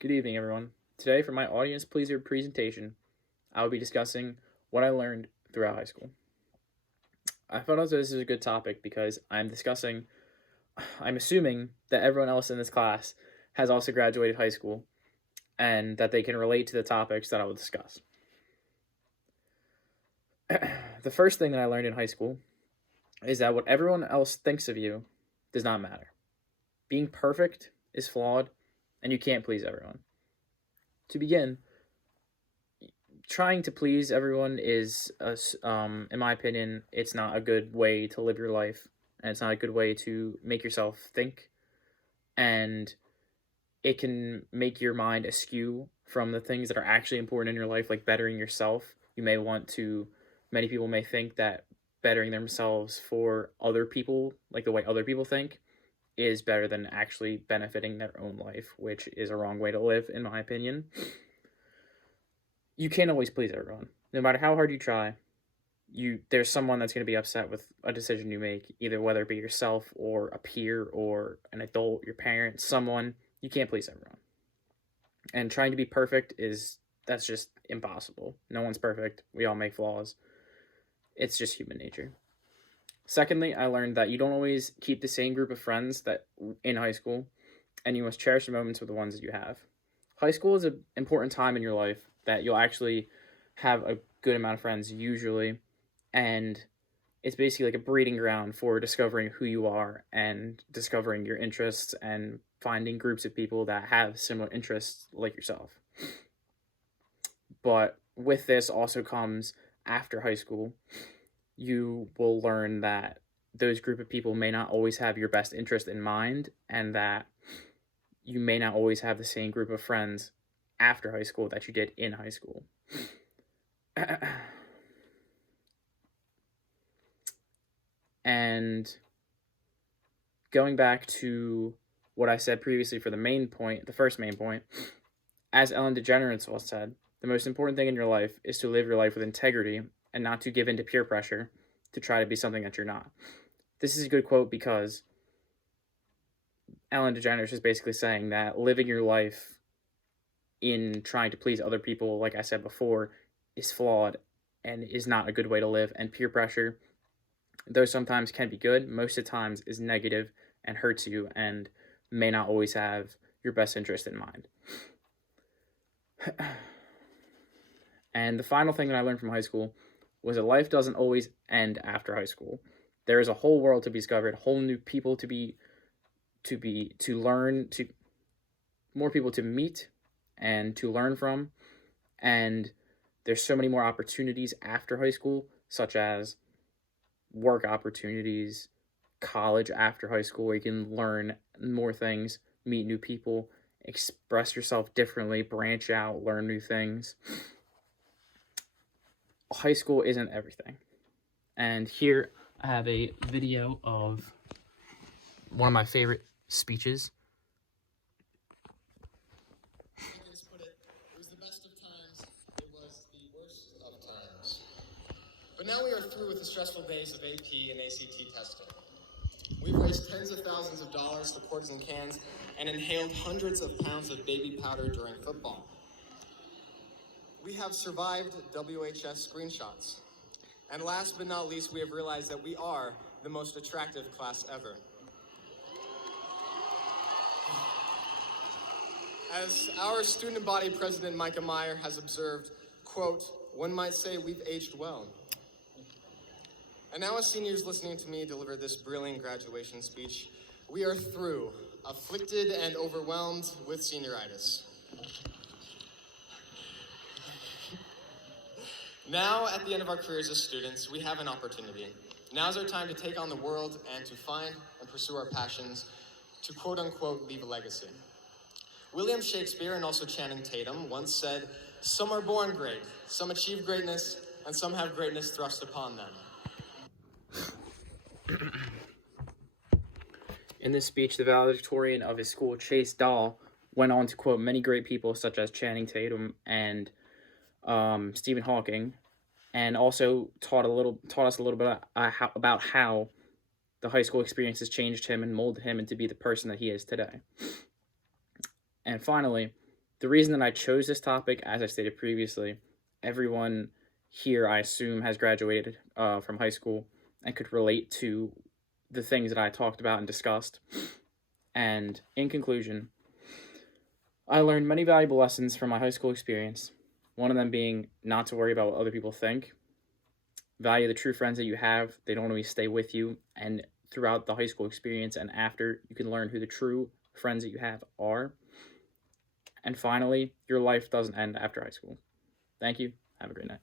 Good evening, everyone. Today, for my audience pleaser presentation, I will be discussing what I learned throughout high school. I thought this is a good topic because I'm assuming that everyone else in this class has also graduated high school and that they can relate to the topics that I will discuss. The first thing that I learned in high school is that what everyone else thinks of you does not matter. Being perfect is flawed, and you can't please everyone. To begin, trying to please everyone is, in my opinion, it's not a good way to live your life, and it's not a good way to make yourself think, and it can make your mind askew from the things that are actually important in your life, like bettering yourself. Many people may think that bettering themselves for other people, like the way other people think, is better than actually benefiting their own life, which is a wrong way to live, in my opinion. You can't always please everyone. No matter how hard you try, there's someone that's going to be upset with a decision you make, either whether it be yourself or a peer or an adult, your parents, someone. You can't please everyone. And trying to be perfect that's just impossible. No one's perfect. We all make flaws. It's just human nature. Secondly, I learned that you don't always keep the same group of friends that in high school, and you must cherish the moments with the ones that you have. High school is an important time in your life that you'll actually have a good amount of friends usually, and it's basically like a breeding ground for discovering who you are and discovering your interests and finding groups of people that have similar interests like yourself. But with this also comes, after high school, you will learn that those group of people may not always have your best interest in mind, and that you may not always have the same group of friends after high school that you did in high school. And going back to what I said previously for the first main point, as Ellen DeGeneres once said, the most important thing in your life is to live your life with integrity and not to give in to peer pressure to try to be something that you're not. This is a good quote because Ellen DeGeneres is basically saying that living your life in trying to please other people, like I said before, is flawed and is not a good way to live. And peer pressure, though sometimes can be good, most of the times is negative and hurts you and may not always have your best interest in mind. And the final thing that I learned from high school was that life doesn't always end after high school. There is a whole world to be discovered, whole new people more people to meet and to learn from, and there's so many more opportunities after high school, such as work opportunities, college after high school, where you can learn more things, meet new people, express yourself differently, branch out, learn new things. High school isn't everything. And here I have a video of one of my favorite speeches. Put it was the best of times, it was the worst of times. But now we are through with the stressful days of AP and ACT testing. We've raised tens of thousands of dollars for quarters and cans and inhaled hundreds of pounds of baby powder during football. We have survived WHS screenshots. And last but not least, we have realized that we are the most attractive class ever. As our student body president, Micah Meyer, has observed, quote, "One might say we've aged well." And now as seniors listening to me deliver this brilliant graduation speech, we are through, afflicted and overwhelmed with senioritis. Now, at the end of our careers as students, we have an opportunity. Now's our time to take on the world and to find and pursue our passions, to quote-unquote leave a legacy. William Shakespeare and also Channing Tatum once said, "Some are born great, some achieve greatness, and some have greatness thrust upon them." In this speech, the valedictorian of his school, Chase Dahl, went on to quote many great people such as Channing Tatum and Stephen Hawking, and also taught us a little bit about how the high school experiences changed him and molded him into be the person that he is today. And finally, The reason that I chose this topic, as I stated previously, everyone here, I assume, has graduated from high school and could relate to the things that I talked about and discussed. And in conclusion, I learned many valuable lessons from my high school experience. One of them being not to worry about what other people think, value the true friends that you have. They don't always stay with you. And throughout the high school experience and after, you can learn who the true friends that you have are. And finally, your life doesn't end after high school. Thank you. Have a great night.